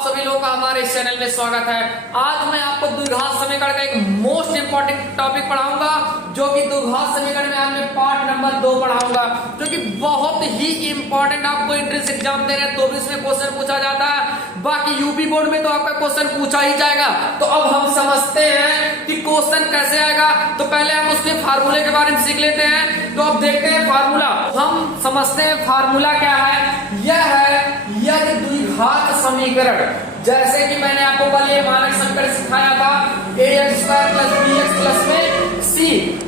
सभी लोगों का हमारे इस चैनल में स्वागत है। आज मैं आपको द्विघात समीकरण का एक मोस्ट इंपॉर्टेंट टॉपिक पढ़ाऊंगा, जो कि द्विघात समीकरण में आज मैं पार्ट नंबर 2 पढ़ाऊंगा, जो कि बहुत ही इंपॉर्टेंट। आपको एंट्रेंस एग्जाम दे रहे हैं तो भी इसमें क्वेश्चन पूछा जाता है, बाकी यूपी बोर्ड में तो आपका क्वेश्चन पूछा ही जाएगा। तो अब हम समझते हैं कि क्वेश्चन कैसे आएगा। तो पहले हम उसके फार्मूले के बारे में सीख लेते हैं। तो अब देखते हैं फार्मूला, हम समझते हैं फार्मूला क्या है। यह है यदि द्विघात समीकरण, जैसे कि मैंने आपको कल ये मानक समीकरण सिखाया था ax² + bx + में c,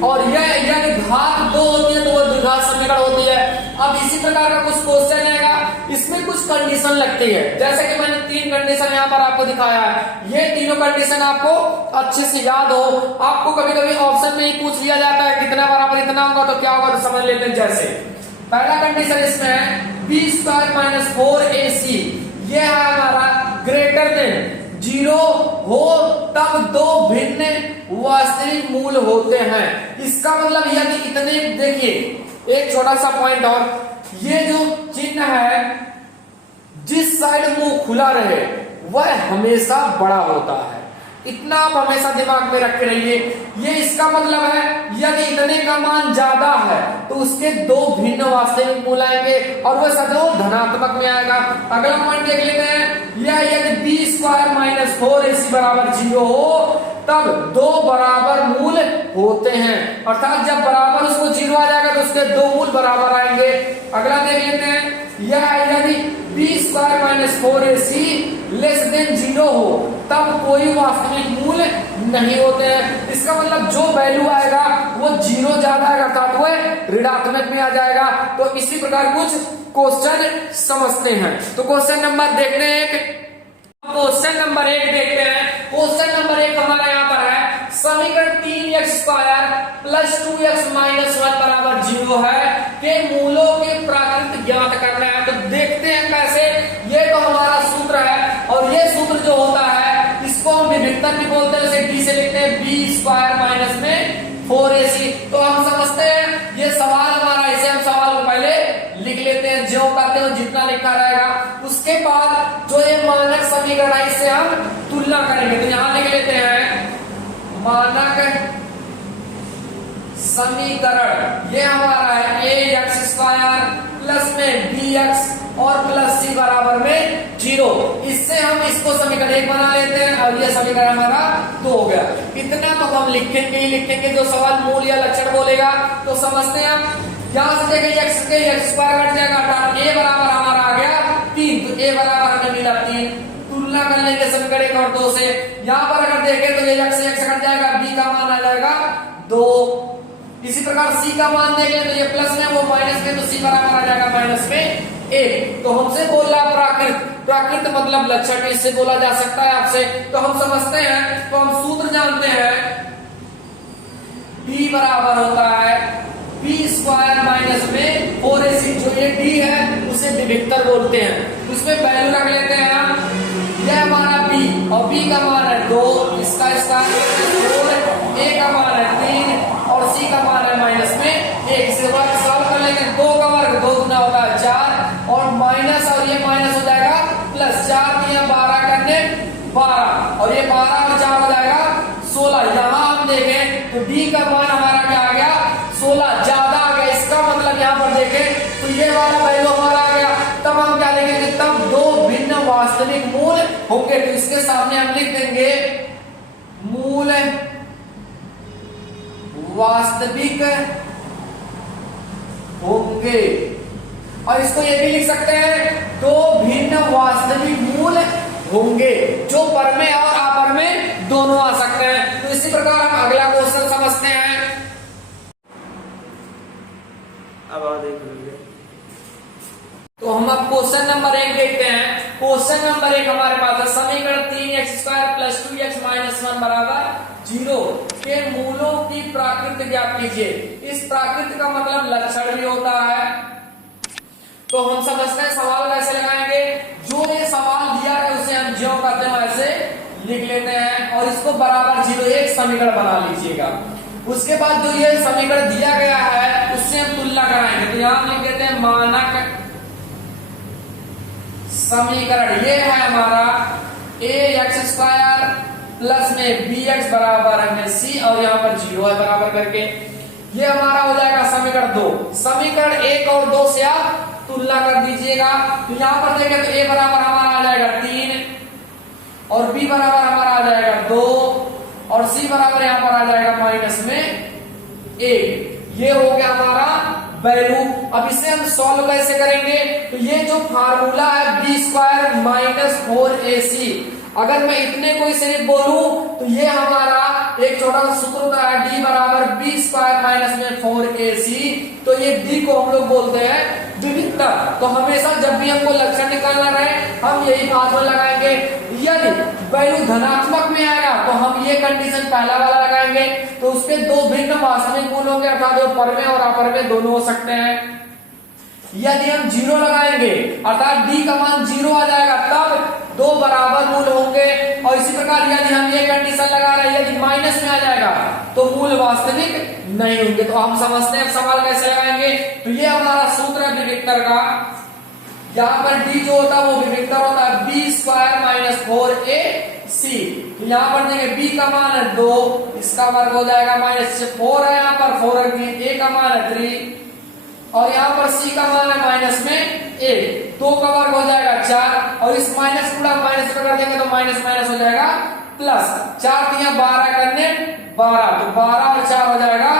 और यह यदि घात 2 होती है तो वो द्विघात समीकरण होती है। अब इसी प्रकार का कुछ क्वेश्चन आएगा, इसमें कुछ कंडीशन लगती है, जैसे कि मैंने 3 कंडीशन यहाँ पर आपको दिखाया है। ये तीनों कंडीशन आपको अच्छे से याद हो। आपको कभी कभी ऑप्शन में ही पूछ लिया जाता है कितना बराबर इतना होगा तो क्या होगा, तो समझ लेते हैं। जैसे पहला कंडीशन इसमें है b² - 4ac, ये है हमारा ग्रेटर देन 0 हो तब दो भिन्न वास्तविक मूल होते हैं। इसका मतलब यदि इतने, देखिए एक छोटा सा पॉइंट और, ये जो चिन्ह है जिस साइड मुंह खुला रहे वह हमेशा बड़ा होता है, इतना आप हमेशा दिमाग में रख के रहिए। ये इसका मतलब है यदि इतने का मान ज्यादा है तो उसके दो भिन्न वास्तविक मूल आएंगे और वह सदैव धनात्मक में आएगा। अगला पॉइंट देख लेते हैं, यह यदि b² - 4ac = 0 हो तब दो बराबर मूल होते हैं, अर्थात जब बराबर उसको 0 आ जाएगा तो उसके दो मूल बराबर आएंगे। अगला देख लेते हैं, यह यदि b² - 4ac < 0 हो तब कोई वास्तविक मूल नहीं होते हैं। इसका मतलब जो वैल्यू आएगा वो 0 ज्यादा आएगा, अर्थात वह ऋणात्मक में आ जाएगा। तो इसी प्रकार कुछ क्वेश्चन समझते हैं। तो क्वेश्चन नंबर देखते हैं, क्वेश्चन नंबर 1 देखते हैं। क्वेश्चन नंबर 1 हमारा यहाँ पर है, समीकरण 3x² + 2x - 1 = 0 है के मूलों के प्राकृत ज्ञात करना है। तो देखते हैं कैसे। ये तो हमारा सूत्र है, और ये सूत्र जो होता है इसको हम विभक्तन भी बोलते हैं, जैसे d से लिखते हैं b² - में 4ac। तो हम समझते हैं ये सवाल हमारा, इसे हम सवाल को पहले लिख लेते हैं, जो करते हो जितना लिखा रहेगा। उसके बाद जो ये मानक समीकरण है इससे हम तुलना करेंगे। तो यहां लिख लेते हैं मानक समीकरण, ये हमारा है ax² + में bx और +c = 0। इससे हम इसको समीकरण 1 बना लेते हैं और ये समीकरण हमारा 2 हो गया। इतना तो हम लिखेंगे ही लिखेंगे, जो सवाल मूल या लक्षण बोलेगा तो समझते हैं हम। यहां से देखिए x के x² कट जाएगा, अर्थात a बराबर हमारा आ गया 3, तो a बराबर हमें मिला 3। तुलना कर लेंगे समीकरण 1 और 2 से। यहाँ पर अगर देखें तो ये x से x कट जाएगा, b का मान आ जाएगा 2। इसी प्रकार c का मान देख लें तो ये प्लस में वो माइनस में, तो c बराबर आ जाएगा -1। तो हमसे बोल रहा प्राकृत, प्राकृत मतलब लक्षण, इससे बोला जा सकता है आपसे। तो हम समझते हैं, तो हम सूत्र जानते हैं, b बराबर होता है b² - में 4ac। जो ये d है उसे विभक्तर बोलते हैं, उसमें वैल्यू रख लेते हैं हम। यह हमारा b और b का मान है 2, इसका 4, a का मान है 3 और c का मान है -1। इसे वर्ग सॉल्व कर लेंगे, 2 का वर्ग 2 गुना होता है 4, और माइनस और ये माइनस हो जाएगा प्लस, 4 दिया 12 करने 12, और ये 12 और 4 हो जाएगा 16। यहाँ हम देखें तो d का मान हमारा क्या आ गया 16, ज्यादा आ गया। इसका मतलब यहाँ पर देखें तो ये वाला वैल्यू हमारा आ गया। तब हम क्या लिखेंगे, तब दो भिन्न वास्तविक मूल होंगे। तो इसके सामने हम लिख देंगे मूल वास्तविक होंगे, और इसको ये भी लिख सकते हैं दो भिन्न वास्तविक मूल होंगे, जो पर में और अपर में दोनों आ सकते हैं। तो इसी प्रकार हम अगला क्वेश्चन समझते हैं। अब तो हम अब क्वेश्चन नंबर 1 देखते हैं। क्वेश्चन नंबर 1 हमारे पास है, समीकरण 3x² + 2x - 1 = 0 के मूलों की प्राकृत ज्ञात कीजिए। इस प्राकृत का मतलब लक्षण भी होता है। तो हम समझते हैं सवाल कैसे लगाएंगे। जो ये सवाल दिया है उसे हम ज्यों करते हैं वैसे लिख लेते हैं, और इसको बराबर 0 एक समीकरण बना लीजिएगा। उसके बाद जो ये समीकरण दिया गया है उससे हम तुलना कराएंगे। तो यहां लिख देते हैं मानक समीकरण, ये है हमारा 2x² प्लस में bx बराबर है c और यहाँ पर 0 है बराबर करके ये हमारा हो जाएगा समीकरण 2। समीकरण 1 और 2 से आप तुलना कर दीजिएगा। तो यहाँ पर देखें तो a बराबर हमारा आ जाएगा 3 और b बराबर हमारा आ जाएगा 2 और c बराबर यहाँ पर आ जाएगा माइनस में 1। ये हो गया हमारा वैल्यू। अब इसे हम सॉल्व कैसे करेंगे? तो ये जो फार्मूला है b² माइनस 4ac, अगर मैं इतने को इसे बोलूं तो ये हमारा एक छोटा सा सूत्र होता है d बराबर b² माइनस में 4ac। तो ये d को हम लोग बोलते हैं विविधता। तो हमेशा जब भी हमको लक्षण निकालना रहे हम यही फार्मूला लगाएंगे। यदि वैल्यू धनात्मक में आएगा तो हम ये कंडीशन पहला वाला लगाएंगे। तो उसके दो भिन्न वास्तविक मूल होंगे अर्थात जो पर में और अपर में दोनों हो सकते हैं। यदि हम 0 लगाएंगे अर्थात d का मान 0 आ जाएगा तब दो बराबर मूल होंगे। और इसी प्रकार यदि हम ये कंडीशन लगा रहे हैं यदि माइनस में आ जाएगा तो मूल वास्तविक नहीं होंगे। तो हम समझते हैं सवाल कैसे लगाएंगे। तो ये हमारा सूत्र है विविक्तर का। यहाँ पर d जो होता है वो विविक्तर होता है b² माइनस 4ac। यहाँ पर देखें b का मान है 2, इसका वर्ग हो जाएगा माइनस 4 है यहाँ पर 4 a का मान है 3 और यहाँ पर c का मान है माइनस में 1। 2 का वर्ग हो जाएगा 4 और इस माइनस को माइनस कर देंगे तो माइनस माइनस हो जाएगा प्लस। 4 दिया 12 करने 12 तो 12 और 4 हो जाएगा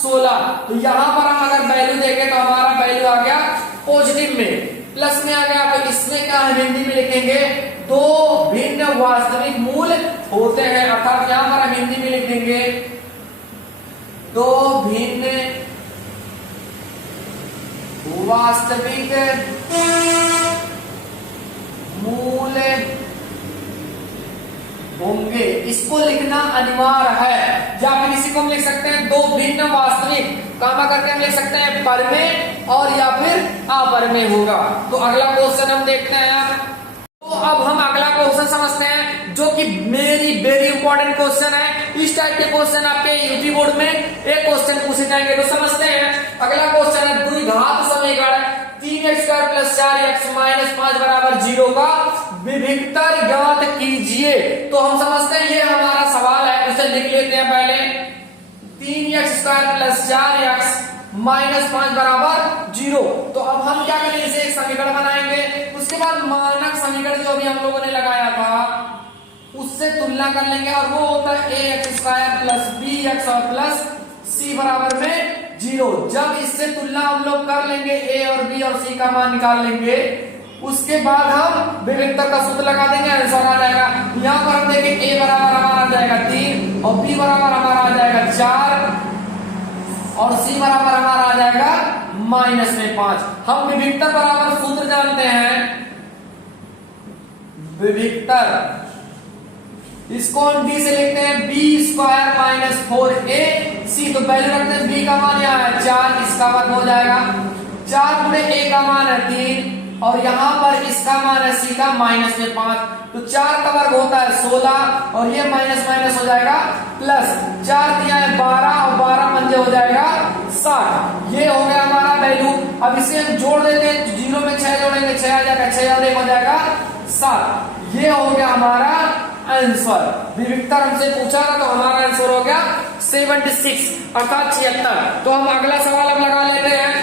16। तो यहाँ पर हम अगर वैल्यू देखें तो हमारा वैल्यू आ गया पॉजिटिव में, प्लस में आ गया। तो इसमें क्या हम हिंदी में लिखेंगे दो भिन्न वास्तविक मूल होते हैं अर्थात यहाँ पर हम हिंदी में लिख देंगे दो भिन्न वास्तविक मूल होंगे। इसको लिखना अनिवार्य है। या फिर इसी को हम लिख सकते हैं दो भिन्न वास्तविक, कामा करके हम लिख सकते हैं पर में और या फिर अपर में होगा। तो अगला क्वेश्चन हम देखते हैं। तो अब हम अगला क्वेश्चन समझते हैं जो कि वेरी इंपॉर्टेंट क्वेश्चन है। इस टाइप के क्वेश्चन आपके यूपी बोर्ड में एक क्वेश्चन पूछे जाएंगे। तो समझते हैं अगला क्वेश्चन है द्विघात समीकरण 3x² प्लस 4x माइनस 5 बराबर 0 का विभिन्नतर ज्ञात कीजिए। तो हम समझते हैं ये हमारा सवाल है, उसे लिख लेते हैं पहले। 3x² प्लस 4x माइनस 5 बराबर 0। तो अब हम क्या करेंगे इसे एक समीकरण बनाएंगे। उसके बाद मानक समीकरण जो अभी हम लोगों ने लगाया था उससे तुलना कर लेंगे और वो होता है ax² प्लस bx और प्लस c बराबर में 0। जब इससे तुलना हम लोग कर लेंगे a और b और c का मान निकाल लेंगे उसके बाद हम विविधता का सूत्र लगा देंगे, आंसर आ जाएगा। यहाँ पर हम देखें a बराबर हमारा आ जाएगा 3 और b बराबर हमारा आ जाएगा 4 और c बराबर हमारा आ जाएगा माइनस में 5। हम विविधता बराबर सूत्र जानते हैं विविधता, इसको हम d से लिखते हैं b² माइनस 4ac। तो पहले रखते हैं b का मान यहाँ है 4, इसका वर्ग हो जाएगा 4 गुणे a का मान है 3 और यहाँ पर इसका मान है c का माइनस में 5। तो 4 का वर्ग होता है 16 और ये माइनस माइनस हो जाएगा प्लस। 4 दिया है 12 और 12 पंजे हो जाएगा 60। ये हो गया हमारा वैल्यू। अब इसे हम जोड़ देते हैं, 0 में 6 जोड़ेंगे 6 आ जाएगा, 6 और 1 हो जाएगा 7। ये हो गया हमारा आंसर। विविधता हमसे पूछा था तो हमारा आंसर हो गया 76 अर्थात 76। तो हम अगला सवाल अब लगा लेते हैं।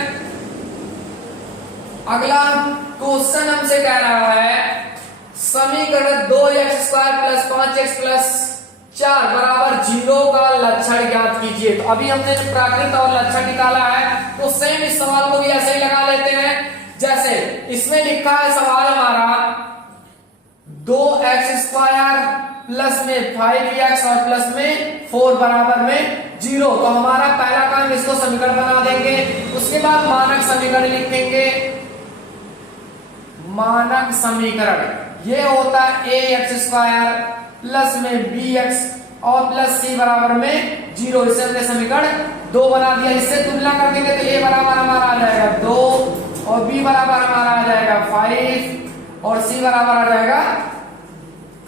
अगला क्वेश्चन हमसे कह रहा है समीकरण 2x² प्लस 5x प्लस 4 बराबर 0 का लक्षण ज्ञात कीजिए। तो अभी हमने प्राकृत और लक्षण निकाला है तो सेम इस सवाल को भी ऐसे ही लगा लेते हैं जैसे इसमें लिखा है सवाल हमारा 2x² प्लस में 5x और प्लस में 4 बराबर में 0। तो हमारा पहला काम इसको समीकरण बना देंगे। उसके बाद मानक समीकरण लिखेंगे। मानक समीकरण ये होता है ax² प्लस में bx और प्लस c बराबर में 0। इससे हमने समीकरण 2 बना दिया। इससे तुलना कर देंगे तो a बराबर हमारा आ जाएगा 2 और b बराबर हमारा आ जाएगा 5 और c बराबर आ जाएगा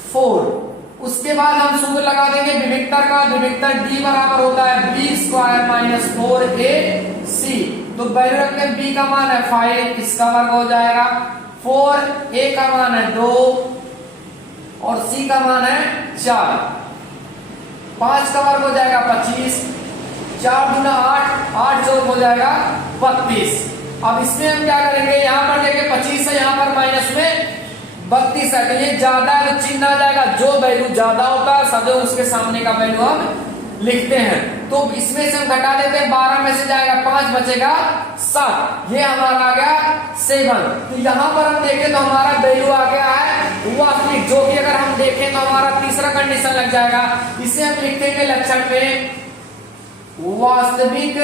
4। उसके बाद हम सूत्र लगा देंगे विविधता का। विविधता d बराबर होता है b² माइनस 4ac। तो वैल्यू रखते हैं b का मान है 5, इसका वर्ग हो जाएगा 4, a का मान है 2 और सी का मान है 4। 5 का वर्ग हो जाएगा 25, 4 दूना 8, 8 जोड़ हो जाएगा 32। अब इसमें हम क्या करेंगे, यहाँ पर देखिए 25 है, यहाँ पर माइनस में 32 है, तो ये ज्यादा है तो चिन्ह आ जाएगा, जो वैल्यू ज्यादा होता है सदैव उसके सामने का वैल्यू हम लिखते हैं। तो इसमें से हम घटा देते हैं, 12 में से जाएगा 5, बचेगा 7, ये हमारा आ गया 7। तो यहाँ पर हम देखें तो हमारा वैल्यू आ गया है वास्तविक, जो कि अगर हम देखें तो हमारा तीसरा कंडीशन लग जाएगा। इसे हम लिख देंगे लक्षण में वास्तविक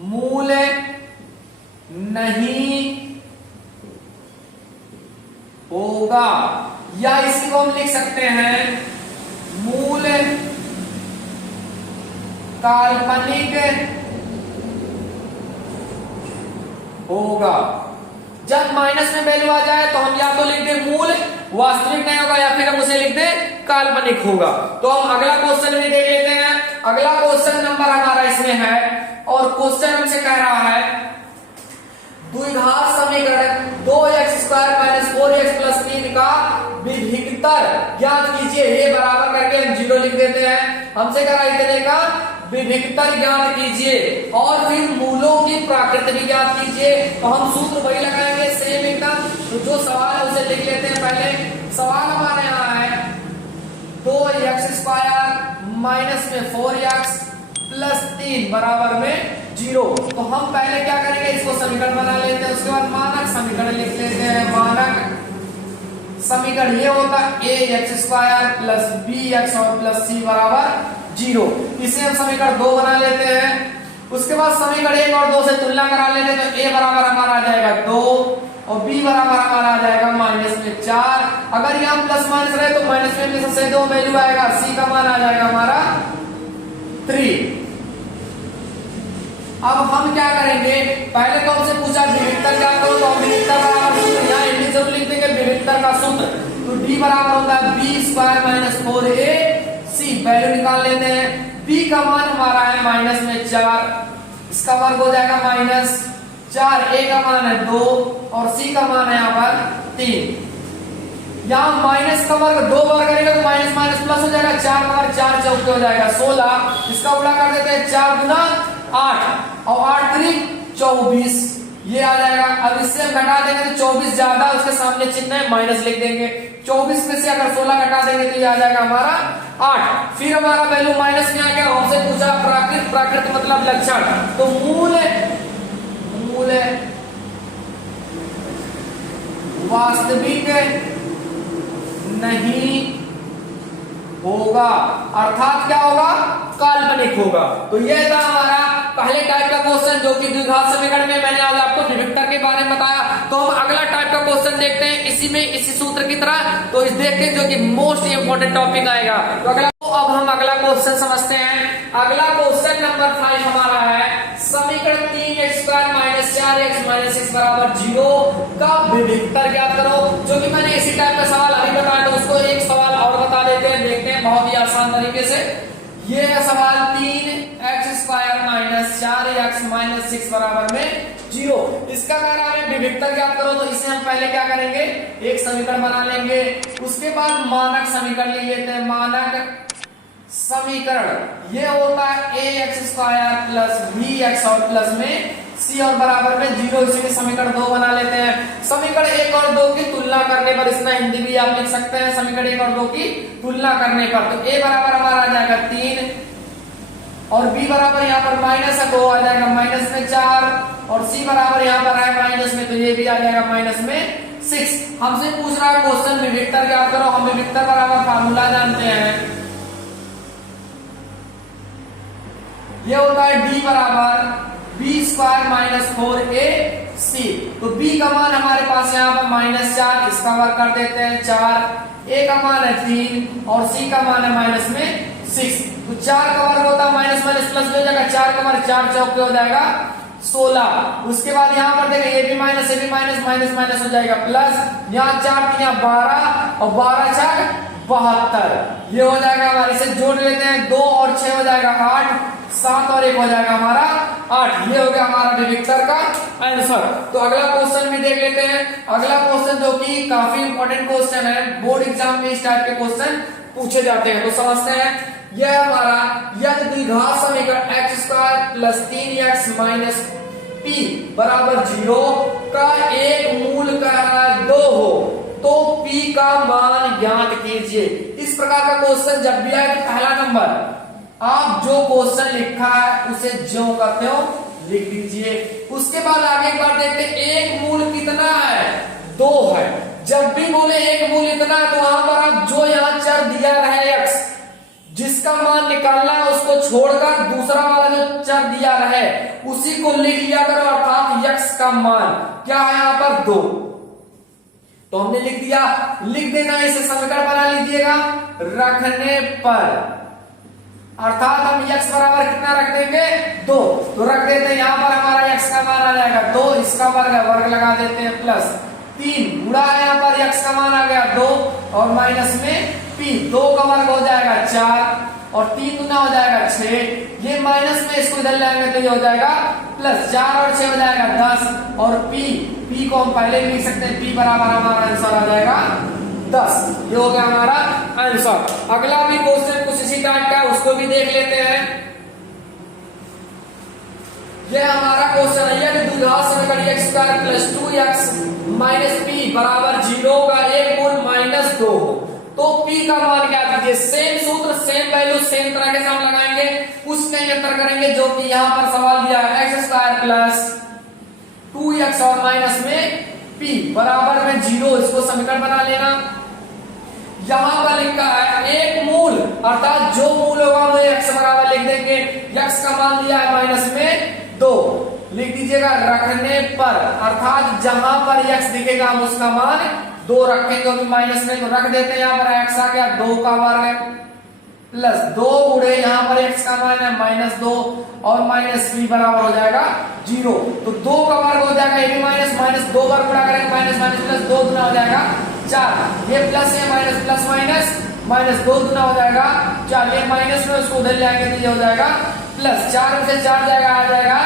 मूल नहीं होगा, या इसी को हम लिख सकते हैं मूल काल्पनिक होगा। जब माइनस में वैल्यू आ जाए तो हम या तो लिख दे मूल वास्तविक नहीं होगा, या फिर हम उसे लिख दे काल्पनिक होगा। तो हम अगला क्वेश्चन भी देख लेते हैं। अगला क्वेश्चन नंबर हमारा इसमें है, और क्वेश्चन हमसे कह रहा है द्विघात समीकरण 2x² - 4x + 3 का विभिक्तर ज्ञात कीजिए। ये बराबर करके हम 0 लिख देते हैं। हमसे कह रहा है इतने का विभिक्तर ज्ञात कीजिए और फिर मूलों की प्राकृत भी ज्ञात कीजिए। तो हम सूत्र वही लगाएंगे सेम एकदम। तो जो सवाल है उसे लिख लेते हैं। पहले सवाल हमारे यहाँ है 2x² माइनस में 4x प्लस 3 बराबर में 0। तो हम पहले क्या करेंगे, इसको समीकरण बना लेते हैं, उसके बाद मानक समीकरण लिख लेते हैं। मानक समीकरण ये होता है ax² प्लस bx और प्लस c बराबर 0। इसे हम समीकरण 2 बना लेते हैं। उसके बाद समीकरण 1 और 2 से तुलना करा लेते हैं। तो a बराबर हमारा आ जाएगा 2 और b बराबर हमारा आ जाएगा माइनस में 4। अगर यहाँ प्लस माइनस रहे तो माइनस में से 2 वैल्यू आएगा, c का मान आ जाएगा हमारा 3। अब हम क्या करेंगे, पहले तो हमसे पूछा विभिक्तर क्या करो, तो हम विभिक्तर बराबर सूत्र यहाँ इंग्लिश जरूर लिख देंगे विभिक्तर का सूत्र। तो d बराबर होता है b² - 4ac, वैल्यू निकाल लेते हैं। b का मान हमारा है माइनस में 4, इसका वर्ग हो जाएगा -4, a का मान है 2 और c का मान है यहाँ पर 3। यहाँ माइनस का वर्ग 2 बार करेंगे तो माइनस माइनस प्लस हो जाएगा, 4 बार 4 चौके हो जाएगा 16। इसका उल्टा कर देते हैं, 4 गुना 8 और 8 3 24, ये आ जाएगा। अब इससे हम घटा देंगे तो 24 ज्यादा, उसके सामने चिन्ह है माइनस लिख देंगे। 24 में से अगर 16 घटा देंगे तो ये आ जाएगा हमारा 8। फिर हमारा वैल्यू माइनस में आ गया। हमसे पूछा प्राकृत, प्राकृत मतलब लक्षण, तो मूल वास्तविक नहीं होगा, अर्थात क्या होगा, काल्पनिक होगा। तो ये था हमारा पहले टाइप का क्वेश्चन, जो कि द्विघात समीकरण में मैंने आज आपको विभिक्तर के बारे में बताया। तो हम अगला टाइप का क्वेश्चन देखते हैं इसी में, इसी सूत्र की तरह। तो इस देखते हैं जो कि मोस्ट इंपोर्टेंट टॉपिक आएगा। तो अब हम अगला क्वेश्चन समझते हैं। अगला क्वेश्चन नंबर 5 हमारा है समीकरण 3x² - 4x - 6 बराबर 0 का विभिक्तर ज्ञात करो। जो कि मैंने इसी टाइप का सवाल अभी बताया, तो उसको एक सवाल और बता देते हैं, देखते हैं बहुत ही आसान तरीके से। ये है सवाल 3x² - 4x - 6 बराबर में 0। इसका कह रहा है विभिक्तर ज्ञात करो। तो इसे हम पहले क्या करेंगे, एक समीकरण बना लेंगे, उसके बाद मानक समीकरण ले लेते हैं। मानक समीकरण ये होता है ax² प्लस bx और प्लस में c और बराबर में 0। इसमें समीकरण 2 बना लेते हैं। समीकरण 1 और 2 की तुलना करने पर, इसमें हिंदी भी आप लिख सकते हैं, समीकरण 1 और 2 की तुलना करने पर। तो a बराबर हमारा आ जाएगा 3 और b बराबर यहाँ पर माइनस है, तो आ जाएगा माइनस में 4 और c बराबर यहाँ पर है माइनस में, तो ये भी आ जाएगा माइनस में 6। हमसे पूछ रहा है क्वेश्चन विभिक्तर ज्ञात करो। हम विभिक्तर बराबर फार्मूला जानते हैं, ये होता है d बराबर b² - 4ac। तो b का मान हमारे पास यहाँ पर -4, इसका वर्ग कर देते हैं 4, a का मान है 3 और c का मान है माइनस में 6। तो 4 का वर्ग होता है माइनस माइनस प्लस हो जाएगा, 4 का वर्ग 4 चौके हो जाएगा 16। उसके बाद यहाँ पर देखें ये भी माइनस, ये भी माइनस, माइनस माइनस हो जाएगा प्लस, यहाँ 4 3 12 और 12 4 72, ये हो जाएगा हमारे। इसे जोड़ लेते हैं, 2 और 6 हो जाएगा 8, 7 और 1 हो जाएगा हमारा 8। ये हो गया हमारा विविक्तर का आंसर। तो अगला क्वेश्चन भी देख लेते हैं। अगला क्वेश्चन जो कि काफी इंपॉर्टेंट क्वेश्चन है, बोर्ड एग्जाम में इस टाइप के क्वेश्चन पूछे जाते हैं। तो समझते हैं, यह हमारा यदि द्विघात समीकरण x² plus 3x minus p बराबर 0 का एक मूल का 2 हो तो p का मान ज्ञात कीजिए। इस प्रकार का क्वेश्चन जब भी आए तो पहला नंबर आप जो क्वेश्चन लिखा है उसे ज्यों का त्यों लिख दीजिए। उसके बाद आगे एक बार देखते हैं, एक मूल कितना है, 2 है। जब भी बोले एक मूल इतना है तो वहां पर आप जो यहां चर दिया रहे x, जिसका मान निकालना है उसको छोड़कर दूसरा वाला जो चर दिया रहे उसी को लिख लिया करो, अर्थात x का मान क्या है यहाँ पर 2। तो हमने लिख दिया, लिख देना, इसे समीकरण बना लीजिएगा रखने पर, अर्थात हम x बराबर कितना रख देंगे 2। तो रख देते हैं, यहां पर हमारा x का मान आ जाएगा 2, इसका वर्ग लगा देते हैं प्लस 3 गुणा यहाँ पर x का मान आ गया 2 और माइनस में p, 2 का वर्ग हो जाएगा 4 और 3 गुना हो जाएगा 6। ये माइनस में इसको इधर लाएंगे तो ये हो जाएगा प्लस 4 और 6 हो जाएगा 10 और p को हम पहले भी लिख सकते हैं, p बराबर हमारा आंसर आ जाएगा 10। ये हो गया हमारा आंसर। अगला भी क्वेश्चन कुछ इसी टाइप का है, उसको भी देख लेते हैं। यह हमारा क्वेश्चन है, यदि द्विघात समीकरण x² plus 2x minus p बराबर 0 का एक मूल माइनस 2 हो तो p का मान क्या कीजिए। सेम सूत्र, सेम वैल्यू, सेम तरह के हम लगाएंगे, कुछ नहीं अंतर करेंगे। जो कि यहाँ पर सवाल दिया है x² प्लस 2x और माइनस में p बराबर में 0, इसको समीकरण बना लेना। यहां पर लिखा है एक मूल, अर्थात जो मूल होगा वो x बराबर लिख देंगे, x का मान दिया है माइनस में 2, लिख दीजिएगा रखने पर, अर्थात जहां पर x दिखेगा हम उसका मान 2 रखेंगे, अभी माइनस नहीं तो रख देते हैं। यहाँ पर x आ गया 2 का वर्ग प्लस 2 गुणे यहाँ पर x का मान है माइनस 2 और माइनस p बराबर हो जाएगा 0। तो 2 का वर्ग हो जाएगा, ये भी माइनस 2 वर्ग गुणा करेंगे, माइनस माइनस प्लस 2 गुना हो जाएगा 4। ये प्लस है माइनस प्लस माइनस 2 गुना हो जाएगा 4। ये माइनस में उसको उधर ले आएंगे तो ये हो जाएगा प्लस 4 से 4 जाएगा आ जाएगा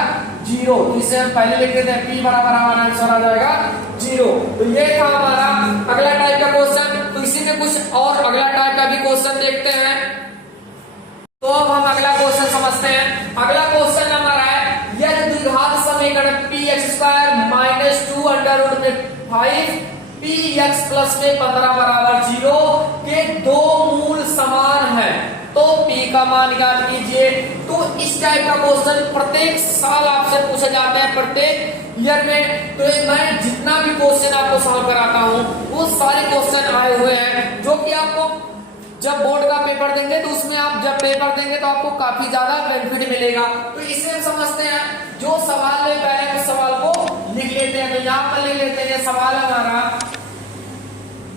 0। तो इसे हम पहले लिख देते हैं, p बराबर हमारा आंसर आ जाएगा 0। तो ये था हमारा अगला टाइप का क्वेश्चन। तो इसी में कुछ और अगला टाइप का भी क्वेश्चन देखते हैं। तो अब हम अगला क्वेश्चन समझते हैं। अगला क्वेश्चन हमारा है, यदि द्विघात समीकरण px² माइनस 2 अंडर रूट में 5 px प्लस में 15 बराबर 0 के दो मूल समान है तो p का मान ज्ञात कीजिए। तो इस टाइप का क्वेश्चन प्रत्येक साल आपसे पूछे जाते हैं, प्रत्येक ईयर में। तो मैं जितना भी क्वेश्चन आपको सॉल्व कराता हूँ वो सारे क्वेश्चन आए हुए हैं, जो कि आपको जब बोर्ड का पेपर देंगे तो उसमें आप जब पेपर देंगे तो आपको काफी ज्यादा बेनिफिट मिलेगा। तो इसे हम समझते हैं, जो सवाल में पहले उस सवाल को लिख लेते हैं। तो यहाँ पर लिख लेते हैं, सवाल हमारा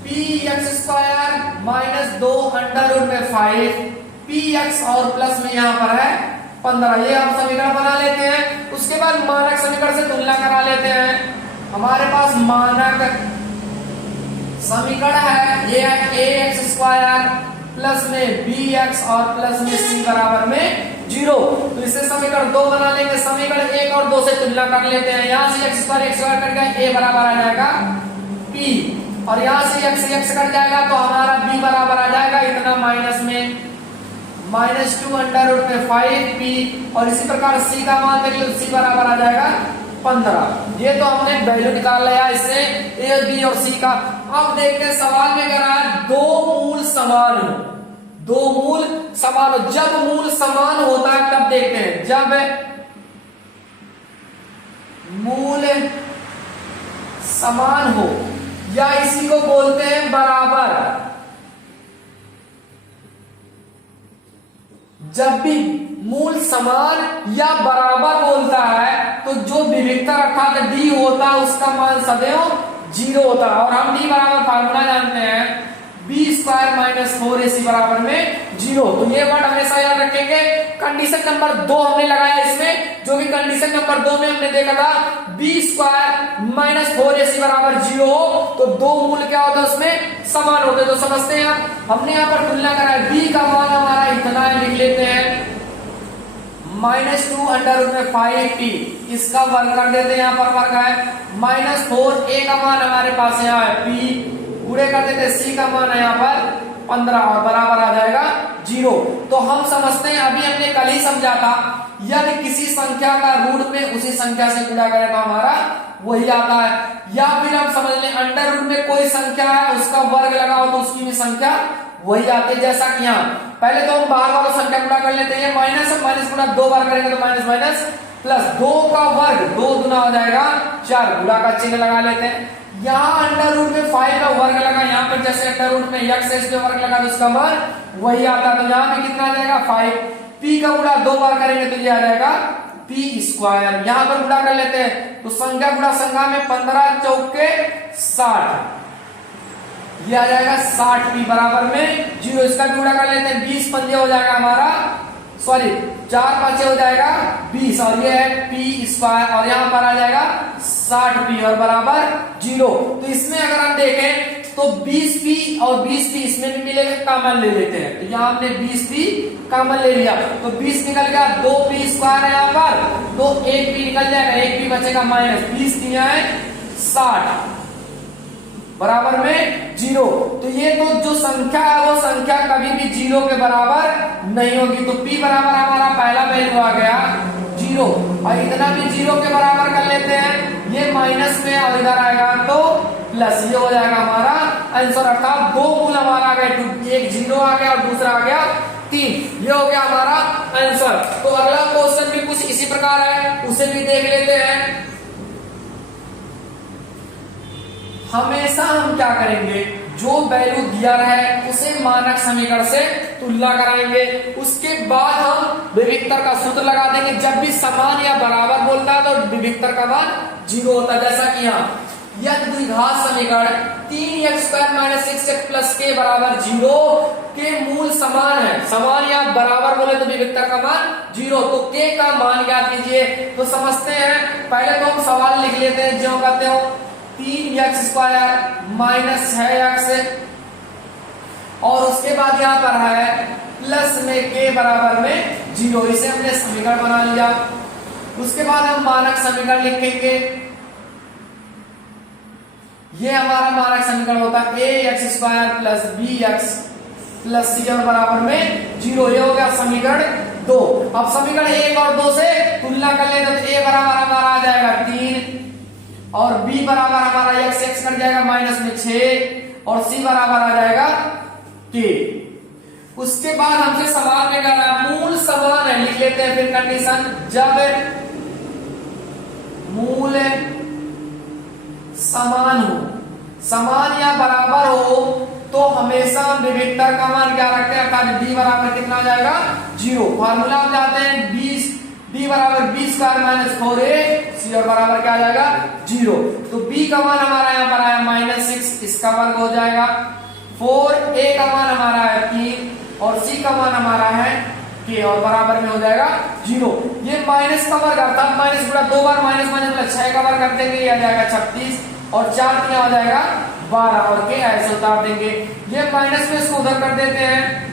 px² माइनस 2 अंडर रूट में 5 px और प्लस में यहाँ पर है 15। ये हम समीकरण बना लेते हैं। उसके बाद मानक समीकरण से तुलना करा लेते हैं। हमारे पास मानक समीकरण है, ये है ax² प्लस में bx और प्लस में c बराबर में 0। तो इसे समीकरण 2 बना लेंगे। समीकरण 1 और 2 से तुलना कर लेते हैं। यहाँ से x² कट गया, a बराबर आ जाएगा p और यहाँ से x कट जाएगा तो हमारा b बराबर आ जाएगा इतना माइनस में माइनस 2 अंडर रूट में 5p और इसी प्रकार c का मान देख लो, c बराबर आ जाएगा 15। ये तो हमने वैल्यू निकाल लिया इससे a b और c का। अब देखते हैं सवाल में कह रहा है दो मूल समान हो, दो मूल समान हो। जब मूल समान होता है तब देखते हैं, जब मूल समान हो या इसी को बोलते हैं बराबर। जब भी मूल समान या बराबर बोलता है तो जो विविक्तर अर्थात d होता है उसका मान सदैव 0 होता है। और हम d बराबर फार्मूला जानते हैं b² माइनस 4ac बराबर में 0। तो ये वर्ड हमेशा याद रखेंगे। कंडीशन नंबर 2 हमने लगाया इसमें, जो कि कंडीशन नंबर 2 में हमने देखा था b² माइनस 4ac बराबर 0 हो तो दो मूल क्या होता है उसमें समान होते। तो समझते हैं आप, हमने यहाँ पर तुलना करा है, b का मान हमारा इतना लिख लेते हैं -2 अंडर रूट में 5p, इसका वर्ग कर देते हैं, यहाँ पर वर्ग है -4, a का मान हमारे पास यहाँ है p, गुणे कर देते हैं c का मान है यहाँ पर 15 और बराबर आ जाएगा 0। तो हम समझते हैं, अभी हमने कल ही समझा था, यदि किसी संख्या का रूट में उसी संख्या से गुणा करें तो हमारा वही आता है, या फिर हम समझ लें अंडर रूट में कोई संख्या है उसका वर्ग लगाओ तो उसकी भी संख्या वही आती है। जैसा कि यहाँ पहले तो हम बाहर वाला संख्या गुणा कर लेते हैं, माइनस माइनस गुणा 2 बार करेंगे तो माइनस माइनस प्लस 2 का वर्ग 2 गुना हो जाएगा 4, गुणा का चिन्ह लगा लेते हैं। यहाँ अंडर रूट में 5 का वर्ग लगा, यहाँ पर जैसे अंडर रूट में x है इसमें वर्ग लगा तो उसका मान वही आता है। तो यहाँ पे कितना आ जाएगा 5, p का गुणा 2 बार करेंगे तो ये आ जाएगा p स्क्वायर। यहाँ पर गुणा कर लेते हैं तो संख्या गुणा संख्या में 15 चौके 60, ये आ जाएगा 60p बराबर में 0। इसका गुणा कर लेते हैं, 20 पंजे हो जाएगा हमारा, सॉरी 4 पांचे हो जाएगा 20, और ये है p स्क्वायर, और यहाँ पर आ जाएगा 60p और बराबर 0। तो इसमें अगर हम देखें तो 20p और 20p इसमें भी मिलेगा, कॉमन ले लेते हैं। तो यहाँ हमने 20p कॉमन ले लिया तो 20 निकल गया, 2p स्क्वायर है यहाँ पर, तो 1p निकल जाएगा, 1p बचेगा माइनस 20 दिया है 60 बराबर में 0। तो ये तो जो संख्या है वो संख्या कभी भी 0 के बराबर नहीं होगी। तो p बराबर हमारा पहला वैल्यू आ गया 0, और इतना भी 0 के बराबर कर लेते हैं, ये माइनस में और इधर आएगा तो प्लस, ये हो जाएगा हमारा आंसर। अर्थात दो मूल हमारा आ गए, एक 0 आ गया और दूसरा आ गया 3, ये हो गया हमारा आंसर। तो अगला क्वेश्चन भी कुछ इसी प्रकार है, उसे भी देख लेते हैं। हमेशा हम क्या करेंगे, जो वैल्यू दिया है उसे मानक समीकरण से तुलना कराएंगे, उसके बाद हम विविक्तर का सूत्र लगा देंगे। जब भी समान या बराबर बोलता है तो विविक्तर का मान 0 होता है। जैसा कि यहाँ यदि द्विघात समीकरण 3x² - 6x + k बराबर 0 के मूल समान है, समान या बराबर बोले तो विविक्तर का मान 0, तो k का मान ज्ञात कीजिए। तो समझते हैं, पहले तो हम सवाल लिख लेते हैं, जो कहते हो 3x² - 6x, और उसके बाद यहाँ पर है प्लस में k बराबर में 0, इसे हमने समीकरण बना लिया। उसके बाद हम मानक समीकरण लिखेंगे, ये हमारा मानक समीकरण होता है ax² + bx + c और बराबर में 0, ये हो गया समीकरण 2। अब समीकरण 1 और 2 से तुलना कर लेते तो a बराबर हमारा आ जाएगा 3, और b बराबर हमारा x कट जाएगा माइनस में 6, और c बराबर आ जाएगा k। उसके बाद हमसे सवाल में कह रहा है मूल समान है, लिख लेते हैं फिर कंडीशन, जब मूल समान हो, समान या बराबर हो तो हमेशा हम विविक्तर का मान क्या रखते हैं, अर्थात b बराबर कितना आ जाएगा 0। फार्मूला हम जाते हैं b बराबर b² - 4ac, और बराबर क्या आ जाएगा 0। तो b का मान हमारा यहाँ पर आया -6, इसका वर्ग हो जाएगा 4, a का मान हमारा है 3, और c का मान हमारा है k, और बराबर में हो जाएगा 0। ये माइनस का वर्ग, अर्थात माइनस गुणा 2 बार माइनस माइनस 6 का वर्ग कर देंगे, ये आ जाएगा 36, और 4 3 हो जाएगा 12, और k ऐसे उतार देंगे। ये माइनस में इसको उधर कर देते हैं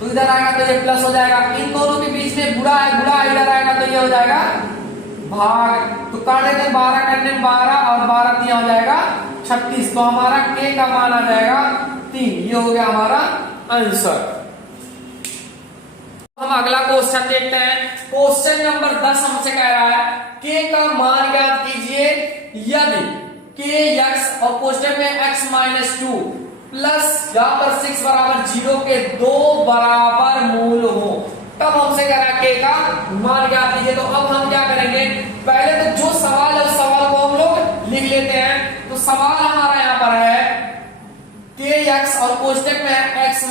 तो इधर आएगा तो ये प्लस हो जाएगा, इन दोनों के बीच में गुणा है, गुणा इधर आएगा तो ये हो जाएगा भाग, तो काट देते हैं 12 करने 12, और 12 3 हो जाएगा 36, तो हमारा k का मान आ जाएगा 3, ये हो गया हमारा आंसर। हम अगला क्वेश्चन देखते हैं। क्वेश्चन नंबर 10 हमसे कह रहा है k का मान ज्ञात कीजिए यदि kx और क्वेश्चन में x - 2 प्लस यहाँ पर 6 बराबर 0 के 2 बराबर मूल हो, तब हमसे कह रहा है k का मान ज्ञात कीजिए। तो अब हम क्या करेंगे, पहले तो जो सवाल है उस सवाल को हम लोग लिख लेते हैं। तो सवाल हमारा यहाँ पर है kx और कोष्टक में है x -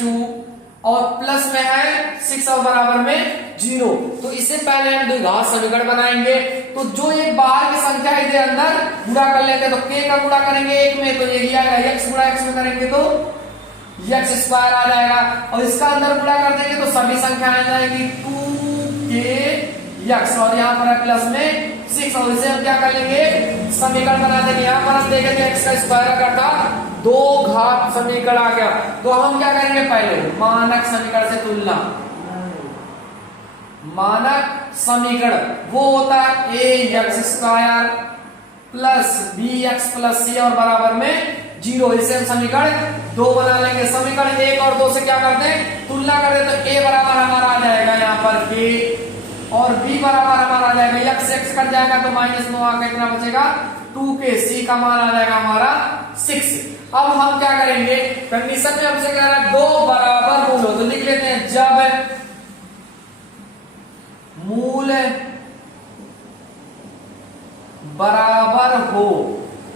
2 और प्लस में है 6 और बराबर में 0। तो इससे पहले हम द्विघात समीकरण बनाएंगे। तो जो ये बाहर की संख्या है इधर अंदर गुणा कर लेते हैं, तो k का गुणा करेंगे 1 में तो ये दिया गया, x गुणा x में करेंगे तो x² आ जाएगा, और इसका अंदर गुणा कर देंगे तो सभी संख्या आ जाएगी 2kx, और यहाँ पर है प्लस में 6, और इसे हम क्या कर लेंगे समीकरण बना देंगे। यहाँ पर हम देखेंगे x का स्क्वायर अगर था 2 घात समीकरण आ गया, तो हम क्या करेंगे पहले मानक समीकरण से तुलना, मानक समीकरण वो होता है a x square plus b x plus c और बराबर में 0। इसे हम समीकरण 2 बना लेंगे। समीकरण 1 और 2 से क्या करते हैं, तुलना कर दे तो a बराबर हमारा आ जाएगा यहाँ पर k और b बराबर हमारा आ जाएगा x x कट जाएगा तो माइनस 9 आकर कितना बचेगा 2k, c का मान आ जाएगा हमारा 6। अब हम क्या करेंगे, कंडीशन में हमसे कह रहा है 2 बराबर मूल हो तो लिख लेते हैं जब मूल बराबर हो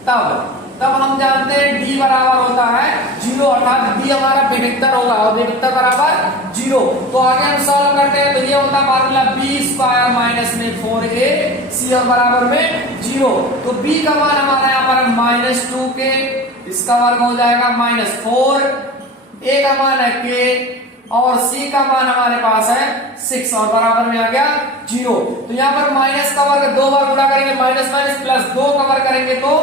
तब हम जानते हैं d बराबर होता है 0 अर्थात b हमारा विविक्तर होगा और विविक्तर बराबर 0। तो आगे हम सॉल्व करते हैं तो ये होता है फार्मूला b स्क्वायर माइनस में 4ac और बराबर में 0। तो b का मान हमारा यहाँ पर माइनस 2k, इसका वर्ग हो जाएगा माइनस 4, a का मान है k और c का मान हमारे पास है 6 और बराबर में आ गया 0। तो यहाँ पर माइनस का वर्ग 2 बार गुणा करेंगे माइनस माइनस प्लस 2 का वर्ग करेंगे तो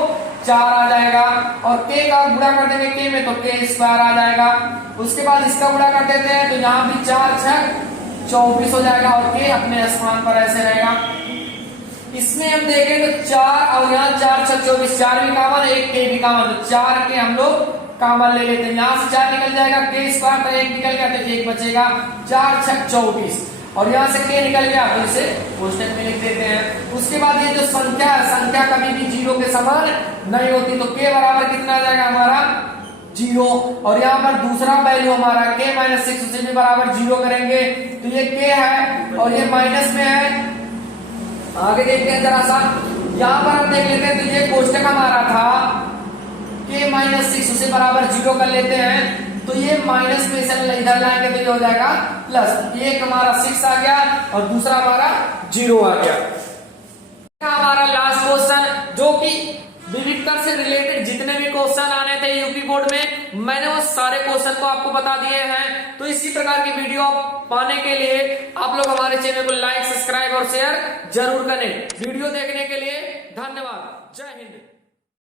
4 आ जाएगा और k का गुणा कर देंगे k में तो k स्क्वायर आ जाएगा। उसके बाद इसका गुणा कर देते हैं तो यहाँ भी 4 6 24 हो जाएगा और k अपने स्थान पर ऐसे रहेगा। इसमें हम देखें तो 4 और यहाँ 4 6 24, 4 भी कॉमन एक k भी कॉमन, तो 4 के हम लोग कॉमन ले लेते हैं। यहाँ से 4 निकल जाएगा k स्क्वायर तो 1 निकल गया तो 1 बचेगा, 4 6 24 और यहाँ से k निकल गया तो इसे कोष्टक में लिख देते हैं। उसके बाद ये जो संख्या है, संख्या कभी भी 0 के समान नहीं होती तो k बराबर कितना आ जाएगा हमारा 0 और यहाँ पर दूसरा वैल्यू हमारा k माइनस 6 उसे भी बराबर 0 करेंगे तो ये k है और ये माइनस में है। आगे देखते हैं जरा सा, यहाँ पर हम देख लेते हैं तो ये कोष्टक हमारा था k माइनस 6 उसे बराबर 0 कर लेते हैं तो ये माइनस में से इधर लाएंगे तो ये हो जाएगा प्लस, एक हमारा 6 आ गया और दूसरा हमारा 0 आ गया। हमारा लास्ट क्वेश्चन जो कि विविक्तर से रिलेटेड जितने भी क्वेश्चन आने थे यूपी बोर्ड में मैंने वो सारे क्वेश्चन को आपको बता दिए हैं। तो इसी प्रकार की वीडियो पाने के लिए आप लोग हमारे चैनल को लाइक सब्सक्राइब और शेयर जरूर करें। वीडियो देखने के लिए धन्यवाद। जय हिंद।